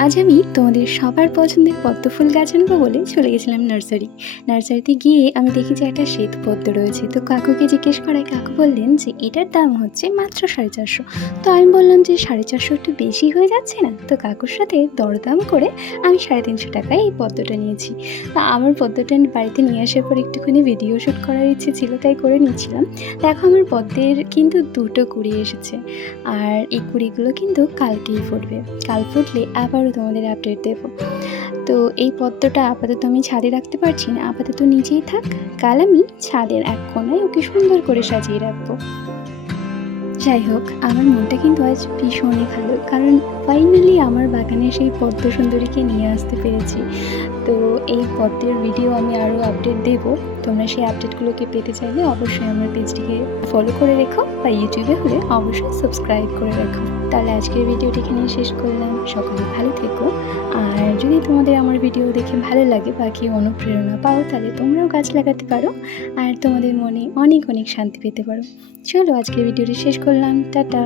আজ আমি তোমাদের সবার পছন্দের পদ্ম ফুল গাছ আনবো বলে চলে গেছিলাম নার্সারিতে গিয়ে আমি দেখি যে একটা শ্বেত পদ্ম রয়েছে। তো কাকুকে জিজ্ঞেস করায় কাকু বললেন যে এটার দাম হচ্ছে মাত্র 450। তো আমি বললাম যে 450 একটু বেশি হয়ে যাচ্ছে না? তো কাকুর সাথে দরদাম করে আমি 350 টাকায় এই পদ্মটা নিয়েছি। আমার পদ্মটা বাড়িতে নিয়ে আসার পর একটুখানি ভিডিও শ্যুট করার ইচ্ছে ছিল, তাই করে নিচ্ছিলাম। দেখো আমার পদ্মের কিন্তু দুটো কুড়ি এসেছে, আর এই কুড়িগুলো কিন্তু কালকেই ফুটবে। কাল ফুটলে আবারও তোমাদের আপডেট দেবো। তো এই পদ্মটা আপাতত আমি ছাদে রাখতে পারছি না, আপাতত নিচেই থাক। কাল আমি ছাদের এক কোণায় ওকে সুন্দর করে সাজিয়ে রাখবো। যাই হোক, আমার মনটা কিন্তু আজ ভীষণই ভালো, কারণ ফাইনালি আমার বাগানে সেই পদ্ম সুন্দরীকে নিয়ে আসতে পেরেছি। তো এই পদ্মের ভিডিও আমি আরও আপডেট দেবো। তোমরা সেই আপডেটগুলোকে পেতে চাইলে অবশ্যই আমার পেজটিকে ফলো করে রেখো, বা ইউটিউবে হলে অবশ্যই সাবস্ক্রাইব করে রেখো। তাহলে আজকের ভিডিওটি এখানেই শেষ করলাম। সকলে ভালো থেকো। আর যদি তোমাদের আমার ভিডিও দেখে ভালো লাগে বা কি অনুপ্রেরণা পাও, তাহলে তোমরাও গাছ লাগাতে পারো আর তোমাদের মনে অনেক অনেক শান্তি পেতে পারো। চলো আজকের ভিডিওটি শেষ করলাম। টাটা।